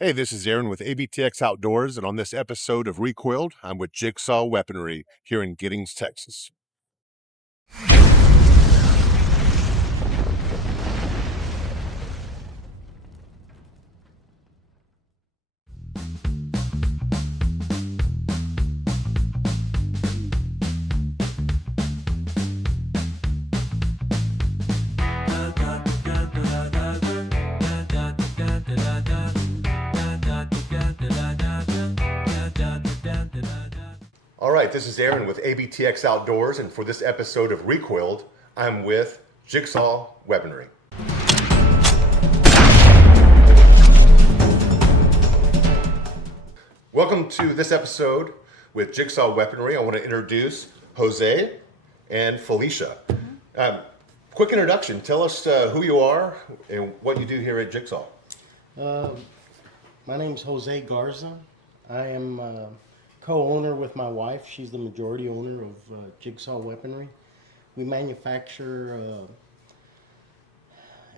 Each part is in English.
Hey, this is Aaron with ABTX Outdoors, and on this episode of Recoiled, I'm with Jigsaw Weaponry here in Giddings, Texas. All right, this is Aaron with ABTX Outdoors, and for this episode of Recoiled, I'm with Jigsaw Weaponry. Welcome to this episode with Jigsaw Weaponry. I want to introduce Jose and Felicia. Quick introduction. Tell us who you are and what you do here at Jigsaw. My name's Jose Garza. I am co-owner with my wife. She's the majority owner of Jigsaw Weaponry. We manufacture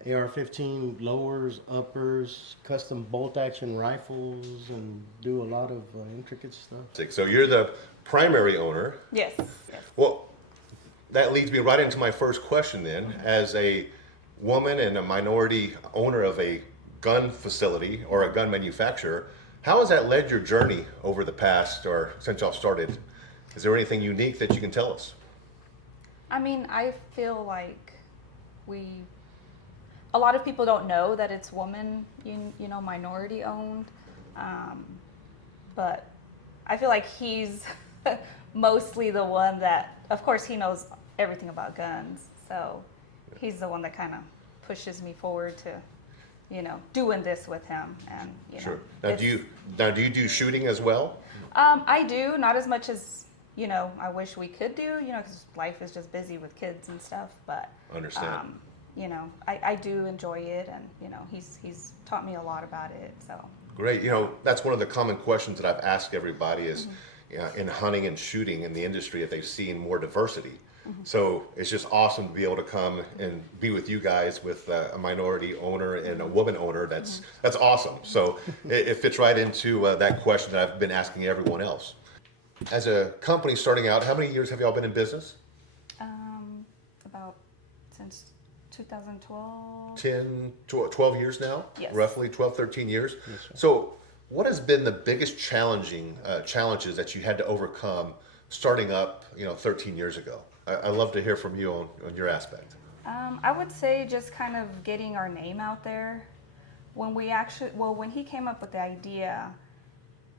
AR-15 lowers, uppers, custom bolt-action rifles, and do a lot of intricate stuff. So you're the primary owner. Yes. Well, that leads me right into my first question then. As a woman and a minority owner of a gun facility or a gun manufacturer, how has that led your journey over the past or since y'all started? Is there anything unique that you can tell us? I mean, I feel like a lot of people don't know that it's woman, minority owned. But I feel like he's mostly the one that, of course, he knows everything about guns. So he's the one that kind of pushes me forward to, doing this with him. And, Sure. Now do you do shooting as well? I do, not as much as, I wish we could do, because life is just busy with kids and stuff. But Understand. I do enjoy it, and he's taught me a lot about it. So Great. That's one of the common questions that I've asked everybody is in hunting and shooting in the industry if they've seen more diversity. So it's just awesome to be able to come and be with you guys with a minority owner and a woman owner. That's awesome. So it fits right into that question that I've been asking everyone else. As a company starting out, how many years have y'all been in business? about since 2012. 10, 12 years now? Yes. Roughly 12, 13 years? Yes, sir. So what has been the biggest challenges that you had to overcome starting up, 13 years ago? I'd love to hear from you on your aspect. I would say just kind of getting our name out there. When he came up with the idea,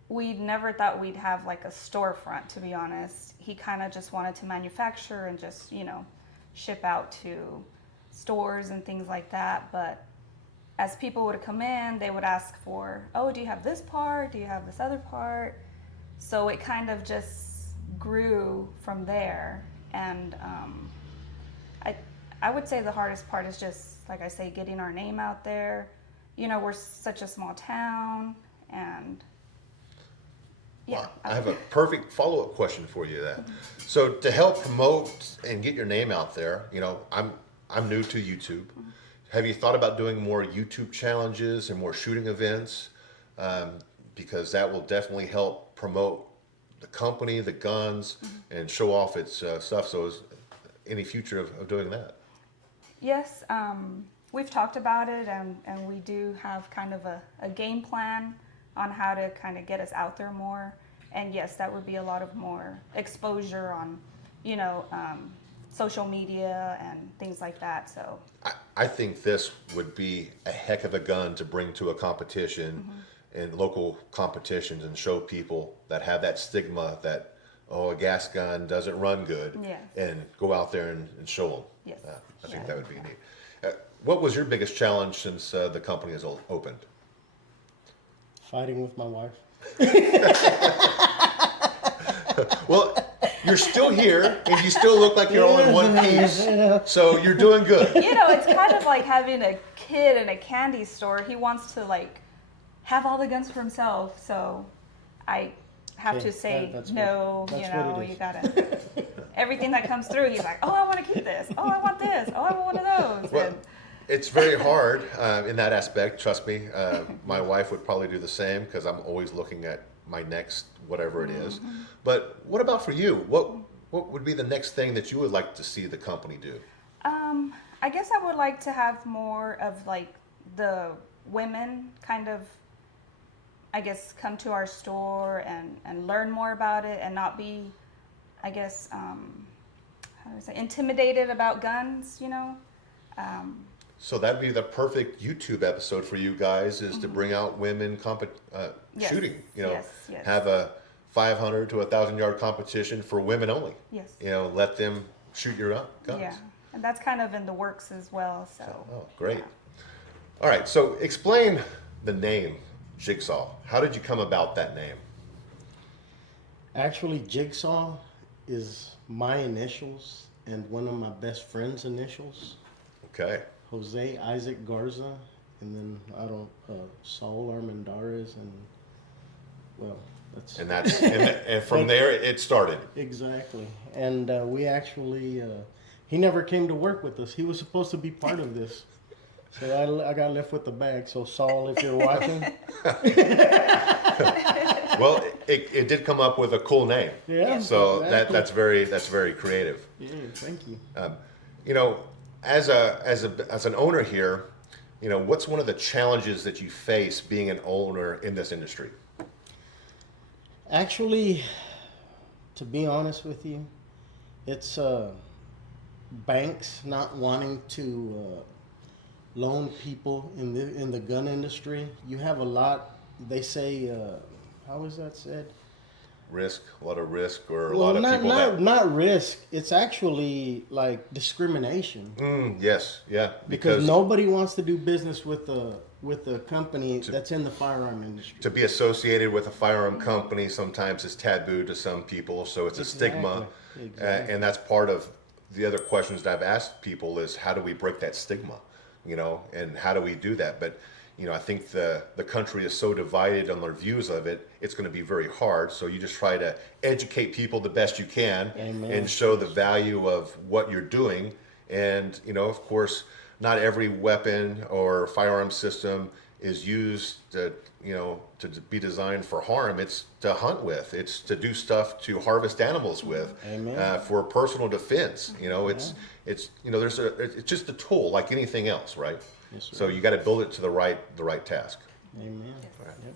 we never thought we'd have like a storefront, to be honest. He kind of just wanted to manufacture and just, ship out to stores and things like that. But as people would come in, they would ask for, oh, do you have this part? Do you have this other part? So it kind of just grew from there. And I would say the hardest part is just, like I say, getting our name out there. We're such a small town, and yeah. Well, I have a perfect follow-up question for you to that. So to help promote and get your name out there, I'm new to YouTube. Have you thought about doing more YouTube challenges and more shooting events? Because that will definitely help promote the company, the guns, and show off its stuff. So is any future of doing that? Yes, we've talked about it, and we do have kind of a game plan on how to kind of get us out there more. And yes, that would be a lot of more exposure on, social media and things like that. So I think this would be a heck of a gun to bring to a competition and local competitions and show people that have that stigma that, a gas gun doesn't run good, Yes. and go out there and show them. Yes. I think that would be neat. What was your biggest challenge since the company has opened? Fighting with my wife. Well, you're still here, and you still look like you're all in one piece, so you're doing good. it's kind of like having a kid in a candy store. He wants to have all the guns for himself. So I have to say that's no. what it is. You gotta everything that comes through. He's like, oh, I want to keep this. Oh, I want this. Oh, I want one of those. Well, And It's very hard in that aspect. Trust me. My wife would probably do the same because I'm always looking at my next whatever it is. But what about for you? What would be the next thing that you would like to see the company do? I guess I would like to have more of like the women kind of, I guess, come to our store and learn more about it and not be, I guess, how do I say, intimidated about guns, you know? So that'd be the perfect YouTube episode for you guys is to bring out women Yes. shooting. You know, Yes. have a 500 to 1,000 yard competition for women only. Yes. You know, let them shoot your guns. Yeah. And that's kind of in the works as well, so. Oh, great. Yeah. All right, so explain the name Jigsaw. How did you come about that name? Actually, Jigsaw is my initials and one of my best friend's initials, Okay. Jose Isaac Garza, and then Saul Armendariz, and well, that's And from there it started. exactly. And we actually, he never came to work with us. He was supposed to be part of this. So I got left with the bag. So Saul, if you're watching, Well, it did come up with a cool name. yeah. So exactly. that's very creative. Yeah, thank you. You know, as an owner here, you know, what's one of the challenges that you face being an owner in this industry? Actually, to be honest with you, it's banks not wanting to loan people in the gun industry. You have a lot. They say, how is that said? A lot of risk, or a Well, lot of not people not that. not risk. It's actually like discrimination Yes, yeah, because nobody wants to do business with a company that's in the firearm industry. to be associated with a firearm company sometimes is taboo to some people, so it's a stigma. Exactly. And that's part of the other questions that I've asked people is how do we break that stigma, you know, and how do we do that? But you know, I think the country is so divided on their views of it, it's going to be very hard. So you just try to educate people the best you can. Amen. And show the value of what you're doing. And, you know, of course, not every weapon or firearm system is used to, you know, to be designed for harm. It's to hunt with. It's to do stuff to harvest animals with. Amen. For personal defense. You know, it's you know, it's just a tool like anything else, right? Yes, sir. So you got to build it to the right task. Amen. Yep.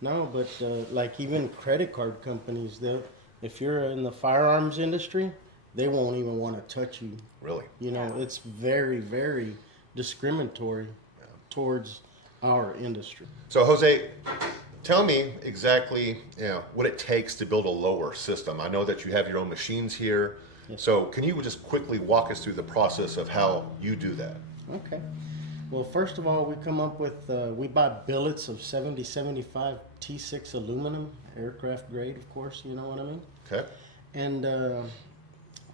No, but like even credit card companies, if you're in the firearms industry, they won't even want to touch you. Really. You know, it's very, very discriminatory towards our industry. So Jose, tell me exactly, you know, what it takes to build a lower system. I know that you have your own machines here. Yes. So can you just quickly walk us through the process of how you do that? Okay. Well, first of all, we come up with, we buy billets of 7075 T6 aluminum, aircraft grade, of course, you know what I mean? Okay. And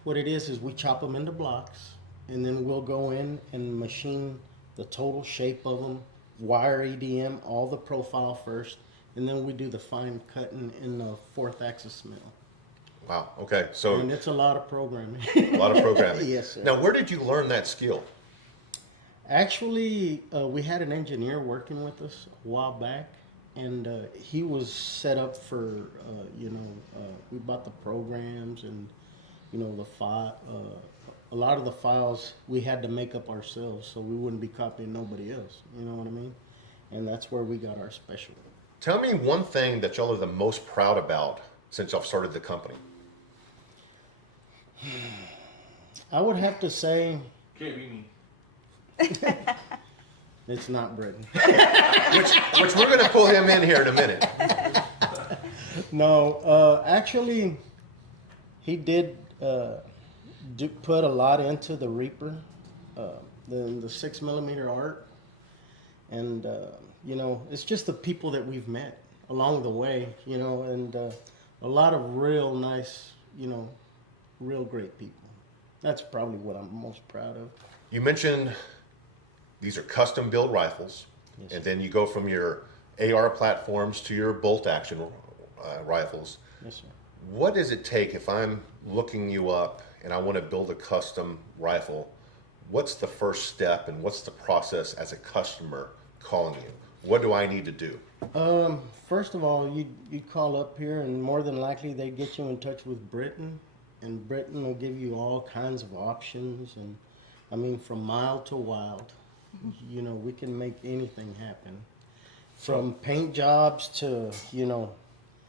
what it is we chop them into blocks, and then we'll go in and machine the total shape of them, wire EDM, all the profile first, and then we do the fine cutting in the 4th axis mill. Wow. Okay. So And it's a lot of programming. a lot of programming. Yes, sir. Now, where did you learn that skill? Actually, we had an engineer working with us a while back, and he was set up for, we bought the programs and, you know, a lot of the files we had to make up ourselves so we wouldn't be copying nobody else, you know what I mean? And that's where we got our special. Tell me one thing that y'all are the most proud about since y'all started the company. I would have to say Can't be me. it's not Britain. Which we're going to pull him in here in a minute. No, actually, he did put a lot into the Reaper, the 6mm art, and you know, it's just the people that we've met along the way, you know, and a lot of real nice, you know, real great people. That's probably what I'm most proud of. You mentioned these are custom build rifles, Yes, and then you go from your AR platforms to your bolt action rifles. Yes, sir. What does it take if I'm looking you up and I want to build a custom rifle? what's the first step and what's the process as a customer calling you? What do I need to do? First of all, you call up here, and more than likely they get you in touch with Britain, and Britain will give you all kinds of options. And I mean, from mild to wild, you know, we can make anything happen. From paint jobs to, you know.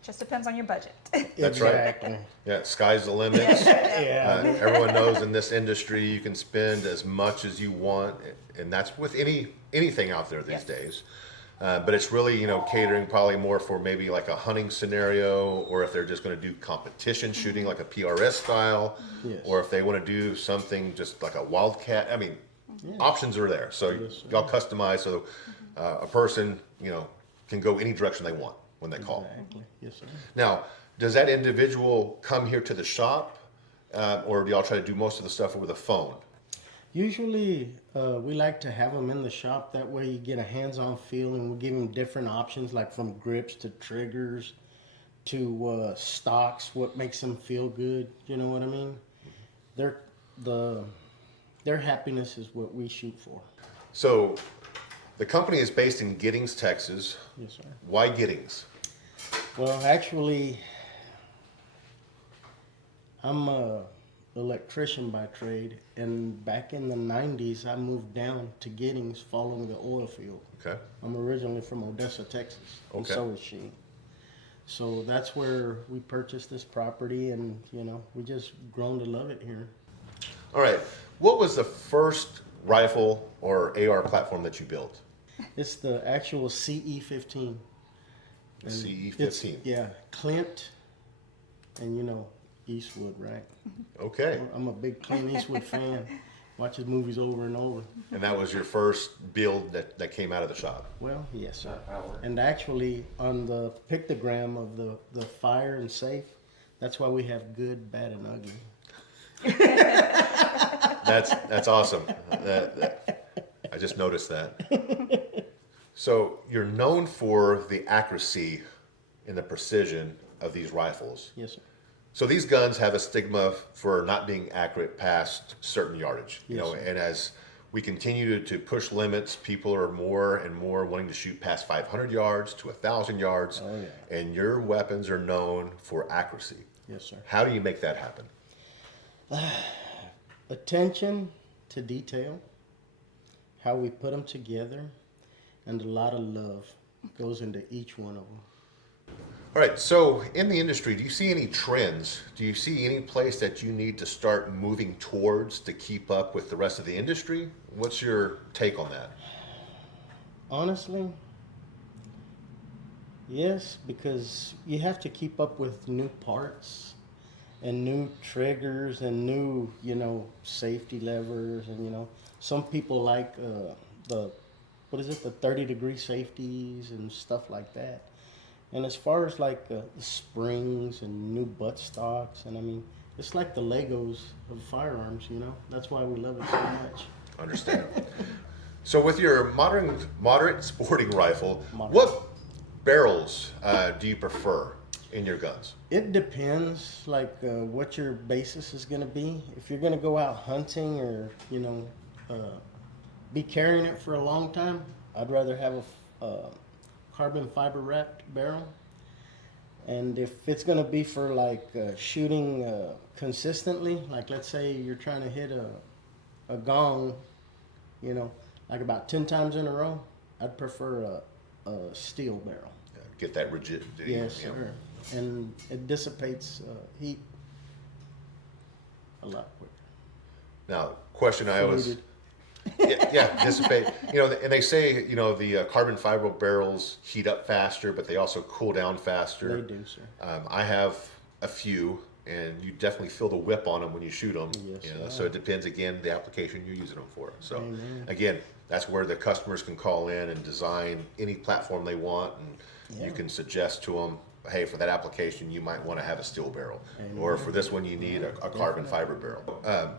Just depends on your budget. That's Exactly. right. Yeah, sky's the limit. Yeah. Everyone knows in this industry you can spend as much as you want, and that's with anything out there these Yes. days. But it's really, you know, catering probably more for maybe like a hunting scenario, or if they're just going to do competition shooting like a PRS style, Yes. or if they want to do something just like a wildcat. I mean, Yeah. options are there. So Yes, sir. y'all customize so a person, you know, can go any direction they want when they call. Exactly. Yes, sir. Now, does that individual come here to the shop, or do y'all try to do most of the stuff over the phone? Usually, we like to have them in the shop. That way, you get a hands-on feel, and we give them different options, like from grips to triggers to stocks. What makes them feel good? You know what I mean? Their happiness is what we shoot for. So, the company is based in Giddings, Texas. Yes, sir. Why Giddings? Well, actually, I'm a electrician by trade, and back in the 90s, I moved down to Giddings following the oil field. Okay. I'm originally from Odessa, Texas, and Okay. so is she. So that's where we purchased this property, and you know, we just grown to love it here. All right. What was the first rifle or AR platform that you built? It's the actual CE15. And CE15. Yeah, Clint, and you know Eastwood, right? Okay. I'm a big Clint Eastwood fan. Watch his movies over and over. And that was your first build that came out of the shop. Well, yes, sir. And actually, on the pictogram of the fire and safe, that's why we have good, bad, and ugly. That's awesome. I just noticed that. So you're known for the accuracy and the precision of these rifles. Yes, sir. So these guns have a stigma for not being accurate past certain yardage. You Yes, know, sir. and as we continue to push limits, people are more and more wanting to shoot past 500 yards to 1,000 yards. Oh, yeah. And your weapons are known for accuracy. Yes, sir. How do you make that happen? Attention to detail, how we put them together, and a lot of love goes into each one of them. All right, so in the industry, do you see any trends? Do you see any place that you need to start moving towards to keep up with the rest of the industry? What's your take on that? Honestly, yes, because you have to keep up with new parts and new triggers and new, you know, safety levers, and you know, some people like the 30-degree safeties and stuff like that. And as far as like the springs and new butt stocks, and I mean, it's like the Legos of firearms, you know. That's why we love it so much. Understand. So with your moderate sporting rifle, Moderate. what barrels do you prefer in your guns? It depends, like what your basis is going to be. If you're going to go out hunting or, you know, be carrying it for a long time, I'd rather have a carbon fiber wrapped barrel. And if it's going to be for like shooting consistently, like let's say you're trying to hit a gong, you know, like about 10 times in a row, I'd prefer a steel barrel. Get that rigidity. Yes, you know. sir. And it dissipates heat a lot quicker. Now, question I always... Fluted. Yeah, dissipate. You know, and they say, you know, the carbon fiber barrels heat up faster, but they also cool down faster. They do, sir. I have a few, and you definitely feel the whip on them when you shoot them. Yes, You know, sir. so it depends, again, the application you're using them for. So, Amen. again, that's where the customers can call in and design any platform they want, and you Yeah. can suggest to them, hey, for that application, you might want to have a steel barrel, Amen. or for this one, you need a carbon fiber barrel.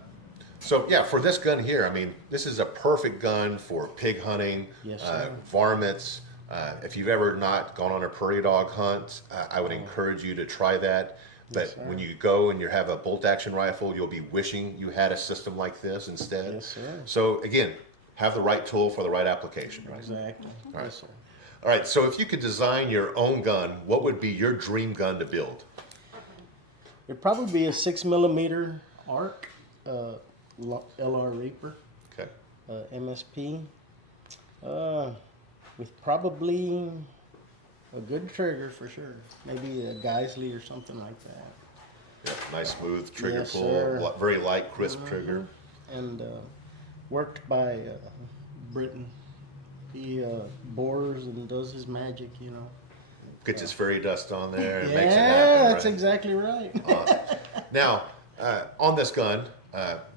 So yeah, for this gun here, I mean, this is a perfect gun for pig hunting, Yes, sir. varmints. If you've ever not gone on a prairie dog hunt, I would encourage you to try that. But sir. when you go and you have a bolt action rifle, you'll be wishing you had a system like this instead. Yes, sir. So again, have the right tool for the right application, right? Exactly. right. Yes, sir. All right, so if you could design your own gun, what would be your dream gun to build? It'd probably be a 6mm arc, LR Reaper, Okay. MSP, with probably a good trigger for sure. Maybe a Geisley or something like that. Yeah, nice smooth trigger Yes, pull, sir. very light, crisp trigger. And worked by Britain. He bores and does his magic, you know. Gets his fairy dust on there and Yeah, makes it happen. that's right? exactly right. Awesome. Now, on this gun,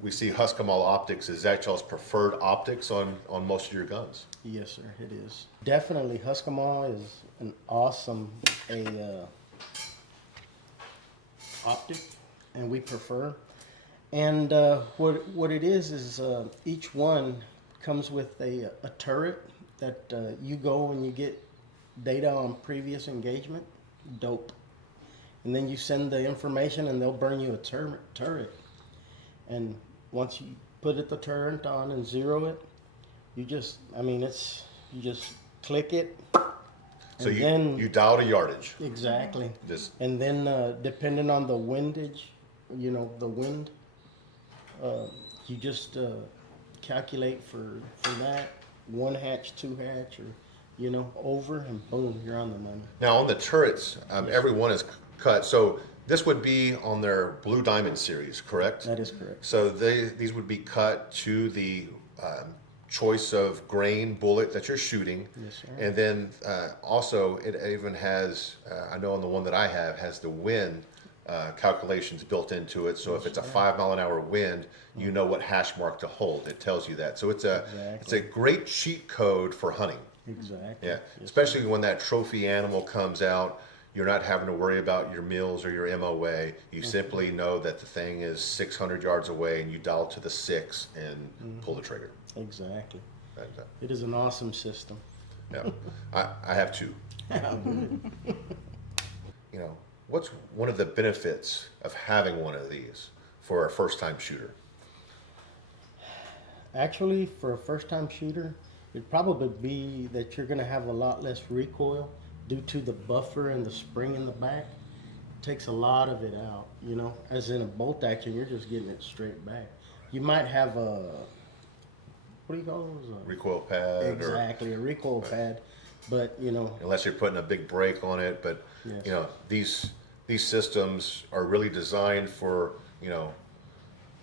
we see Husqvarna optics. Is that y'all's preferred optics on most of your guns? Yes, sir, it is. Definitely, Husqvarna is an awesome optic, and we prefer. And what it is each one comes with a turret that you go and you get data on previous engagement. Dope. And then you send the information, and they'll bring you a turret. And once you put the turret on and zero it, you just click it. So And you dial a yardage. Exactly. Just And then depending on the windage, the wind, you just calculate for that 1 hatch, 2 hatch, or over, and boom, you're on the money. now on the turrets, every one is cut. So this would be on their Blue Diamond series, correct? That is correct. So these would be cut to the choice of grain bullet that you're shooting. Yes, sir. And then also it even has, I know on the one that I have, has the wind calculations built into it. So if it's a 5 mile an hour wind, you know what hash mark to hold. It tells you that. So it's a great cheat code for hunting. Exactly. Yeah, Yes, especially when that trophy animal comes out. You're not having to worry about your mills or your MOA. You simply know that the thing is 600 yards away, and you dial to the 6 and pull the trigger. Exactly. That- It is an awesome system. yeah, I have two. What's one of the benefits of having one of these for a first-time shooter? Actually, for a first-time shooter, it'd probably be that you're going to have a lot less recoil due to the buffer and the spring in the back. It takes a lot of it out, As in a bolt action, you're just getting it straight back. You might have what do you call those? Recoil pad, Exactly, a recoil pad. But, unless you're putting a big brake on it. But Yes. these systems are really designed for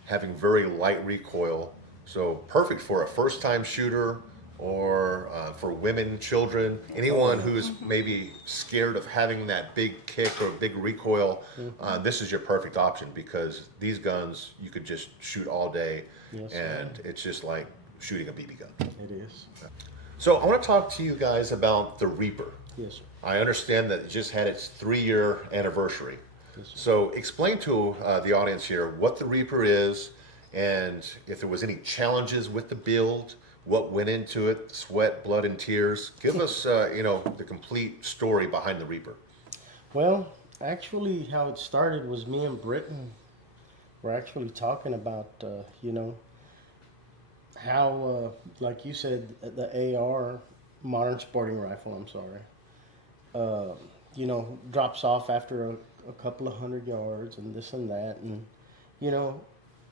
having very light recoil. So perfect for a first-time shooter or for women, children, anyone who's maybe scared of having that big kick or big recoil. This is your perfect option, because these guns you could just shoot all day, Yes, and it's just like shooting a BB gun. it is. So I want to talk to you guys about the Reaper. Yes, sir. I understand that it just had its 3-year anniversary. Yes, sir. So explain to the audience here what the Reaper is, and if there was any challenges with the build, what went into it, sweat, blood, and tears. Give us, the complete story behind the Reaper. Well, actually, how it started was me and Britton were actually talking about, how, like you said, the AR, modern sporting rifle, I'm sorry, drops off after a couple of 100 yards and this and that. And,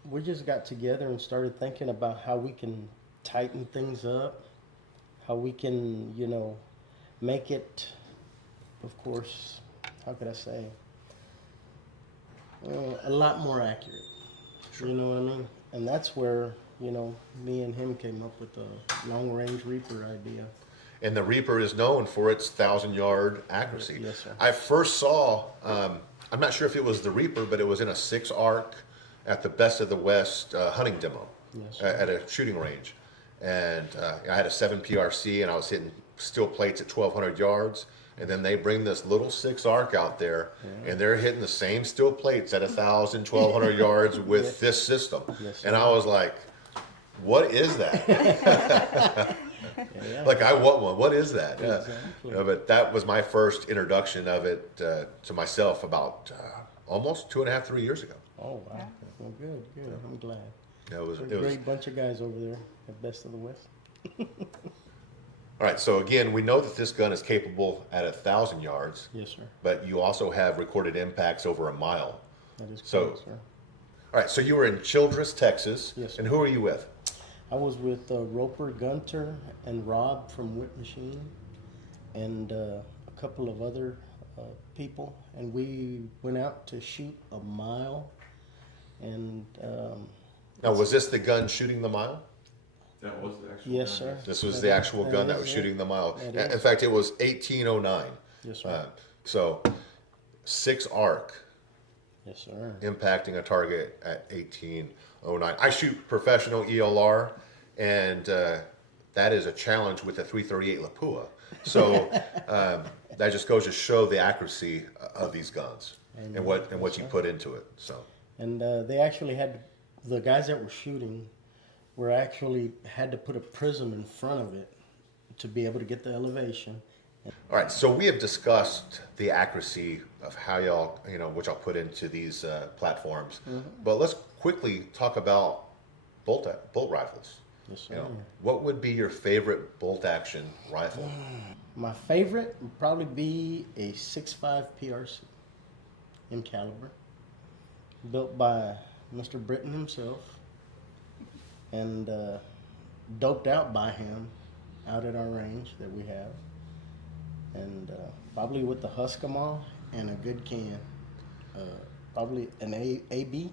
we just got together and started thinking about how we can tighten things up, how we can, make it, of course, how could I say, a lot more accurate. Sure. You know what I mean? And that's where, me and him came up with the long-range Reaper idea. And the Reaper is known for its 1,000-yard accuracy. Yes, sir. I first saw, I'm not sure if it was the Reaper, but it was in a 6-arc at the Best of the West hunting demo. Yes, At a shooting range. And I had a 7 PRC, and I was hitting steel plates at 1,200 yards. And then they bring this little 6-arc out there, and they're hitting the same steel plates at 1,000, 1,200 yards with this system. Yes, and I was like, what is that? Like, I want one. What is that? Exactly. But that was my first introduction of it to myself about almost 2.5, 3 years ago. Oh, wow. Yeah. Well, good. I'm glad. It was, They're a great bunch of guys over there at Best of the West. all right. So again, we know that this gun is capable at 1,000 yards, Yes, sir. but you also have recorded impacts over a mile. That is So- correct, sir. All right. So you were in Childress, Texas. Yes, sir. And who are you with? I was with Roper Gunter and Rob from Whip Machine and a couple of other people. And we went out to shoot a mile. And Now, was this the gun shooting the mile? That was the actual. yes, gun. sir. This was That the is- actual gun that is was it. shooting the mile. That In is. fact, it was 1809. Yes, sir. So 6 arc Yes, sir. impacting a target at 1809. I shoot professional ELR, and that is a challenge with a 338 Lapua. So that just goes to show the accuracy of these guns and what you put into it. So And they actually had, the guys that were shooting were actually had to put a prism in front of it to be able to get the elevation. all right, so we have discussed the accuracy of how y'all, what y'all put into these platforms. But let's quickly talk about bolt rifles. Yes, sir. What would be your favorite bolt action rifle? My favorite would probably be a 6.5 PRC in caliber, built by Mr. Britton himself, and doped out by him out at our range that we have, and probably with the Huskamaw and a good can, probably an AB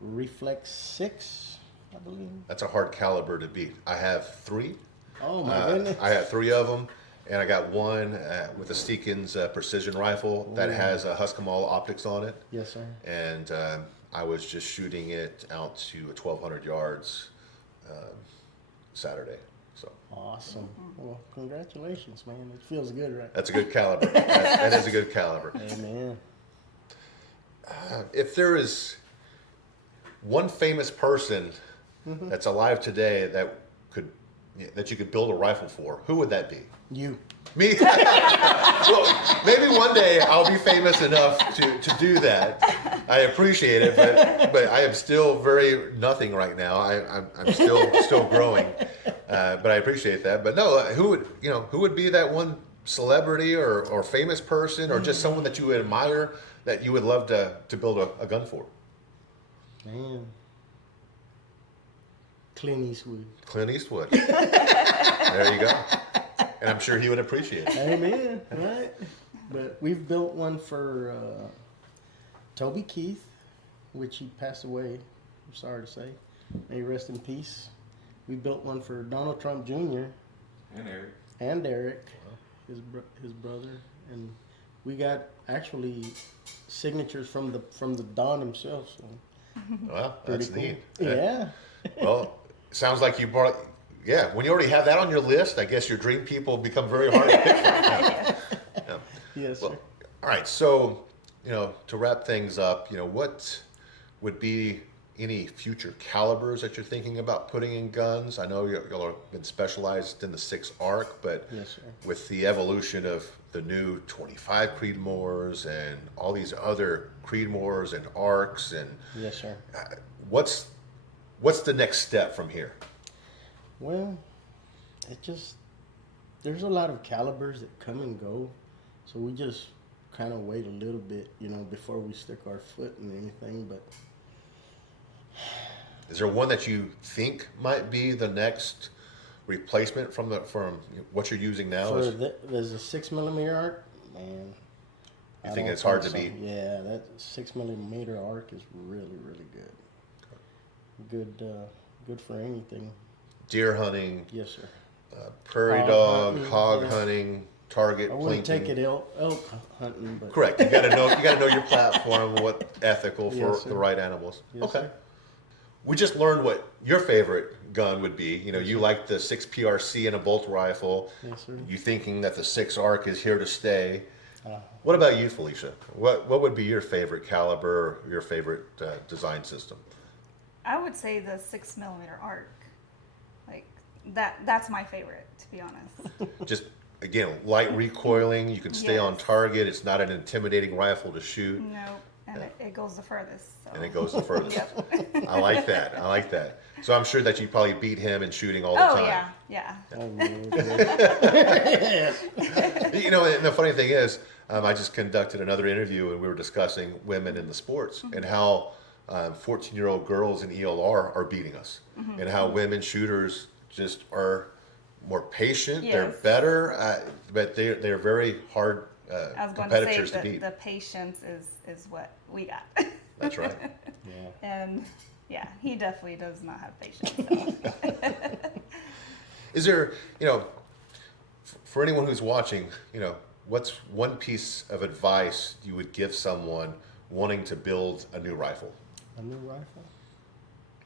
Reflex 6, I believe. That's a hard caliber to beat. I have 3. Oh my goodness! I have 3 of them, and I got one with a Steakins precision rifle that has a Huskamaw optics on it. Yes, sir. And I was just shooting it out to 1,200 yards Saturday. So Awesome. Well, congratulations, man. It feels good, right? that's a good caliber. That is a good caliber. Amen. If there is one famous person that's alive today that you could build a rifle for, who would that be? You. Me? Well, maybe one day I'll be famous enough to do that. I appreciate it, but I am still very nothing right now. I'm still growing, but I appreciate that. But no, who would be that one celebrity or famous person or just someone that you admire that you would love to build a gun for? Man. Clint Eastwood. Clint Eastwood. There you go. And I'm sure he would appreciate it. Amen. Right? But we've built one for Toby Keith, which he passed away. I'm sorry to say. May he rest in peace. We built one for Donald Trump Jr. And Eric. and Eric, his brother, and we got actually signatures from the Don himself. So Well, that's pretty neat. cool. Yeah. Well, sounds like you brought. Yeah, when you already have that on your list, I guess your dream people become very hard to pick from. Yeah. Yes, sir. Well, all right. So, to wrap things up, what would be any future calibers that you're thinking about putting in guns? I know y'all have been specialized in the 6 arc, but Yes, sir. with the evolution of the new 25 Creedmoors and all these other Creedmoors and arcs, and Yes, sir. what's the next step from here? Well, there's a lot of calibers that come and go, so we just kind of wait a little bit, before we stick our foot in anything. But Is there one that you think might be the next replacement from what you're using now? there's a 6mm arc, man. You I think don't it's hard to so. beat? Yeah, that 6mm arc is really, really good. Good for anything. Deer hunting, Yes, sir. prairie Hog dog, hunting, hog yeah. hunting, target I wouldn't plinking. take it elk hunting, but Correct. You got to know your platform, what's ethical for Yes, sir. the right animals. Yes, okay. sir. We just learned what your favorite gun would be. You like the 6 PRC and a bolt rifle. Yes, sir. You thinking that the 6 arc is here to stay. What about you, Felicia? What would be your favorite caliber, or your favorite design system? I would say the 6mm arc. Like that's my favorite, to be honest. Just again, light recoiling. You can stay on Yes. target. It's not an intimidating rifle to shoot. No. And it goes the furthest. So. And it goes the furthest. Yep. I like that. I like that. So I'm sure that you probably beat him in shooting all the Oh time. yeah. Oh, yeah. You know, and the funny thing is, I just conducted another interview and we were discussing women in the sports and how 14-year-old girls in ELR are beating us, and how women shooters just are more patient. Yes. They're better, but they're very hard I was going to say competitors to that beat. the patience is what we got. That's right. Yeah. And yeah, he definitely does not have patience. So. Is there, you know, for anyone who's watching, you know, what's one piece of advice you would give someone wanting to build a new rifle? A new rifle?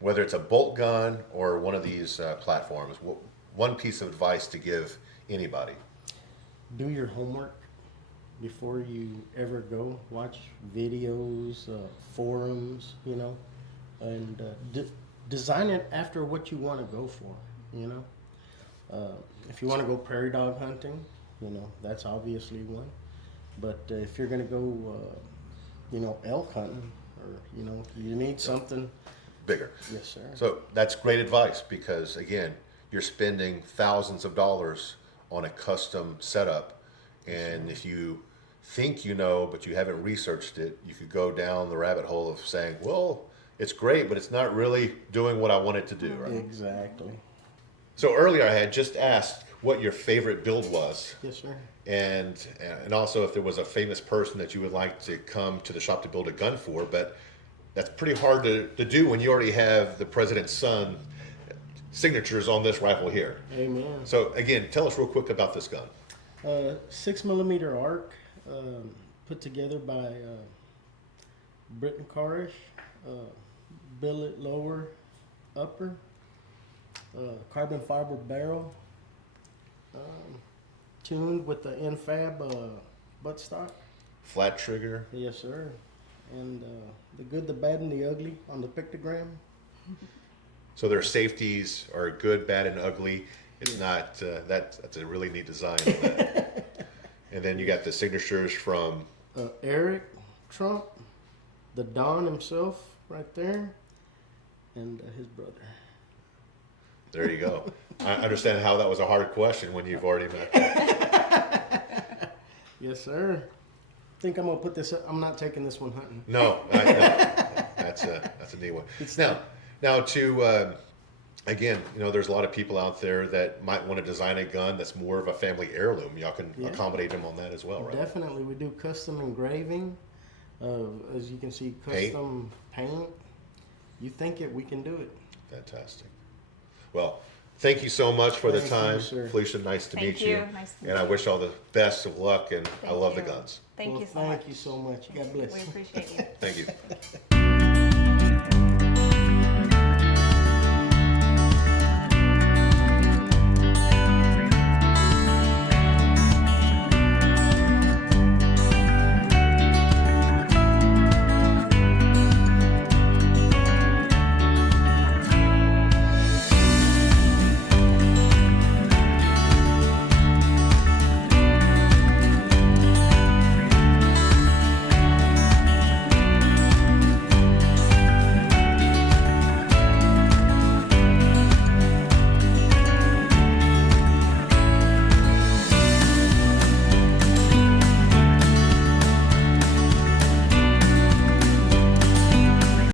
Whether it's a bolt gun or one of these platforms, one piece of advice to give anybody? Do your homework before you ever go. Watch videos, forums, you know, and design it after what you want to go for, you know. If you want to go prairie dog hunting, you know, that's obviously one. But if you're going to go, you know, elk hunting, or, you know, you need something Bigger. Yes, sir. So that's great advice because, again, you're spending thousands of dollars on a custom setup. And if you think you know, but you haven't researched it, you could go down the rabbit hole of saying, well, it's great, but it's not really doing what I want it to do, right? Exactly. So earlier I had just asked what your favorite build was. Yes, sir. And also if there was a famous person that you would like to come to the shop to build a gun for, but that's pretty hard to do when you already have the president's son signatures on this rifle here. Amen. So again, tell us real quick about this gun. 6mm arc, put together by Britton Carish, billet lower, upper, carbon fiber barrel, tuned with the infab buttstock. Flat trigger. Yes, sir. And the good, the bad, and the ugly on the pictogram. So their safeties are good, bad, and ugly. It's not, that's a really neat design on that. And then you got the signatures from Eric Trump, the Don himself right there, and his brother. There you go. I understand how that was a hard question when you've already met. Yes, sir. Think I'm gonna put this. I'm not taking this one hunting. No, that's a neat one. Now to again, you know, there's a lot of people out there that might want to design a gun that's more of a family heirloom. Y'all can accommodate them on that as well, right? Definitely, we do custom engraving. As you can see, custom paint. You think it, we can do it. Fantastic. Well, thank you so much for the Thank you, time, sir. Felicia. Nice to meet Thank you. Nice to meet And I you. wish all the best of luck. And I Thank love the you. guns. Thank Well, you so much. Thank you so much. God bless. We appreciate you. Thank you.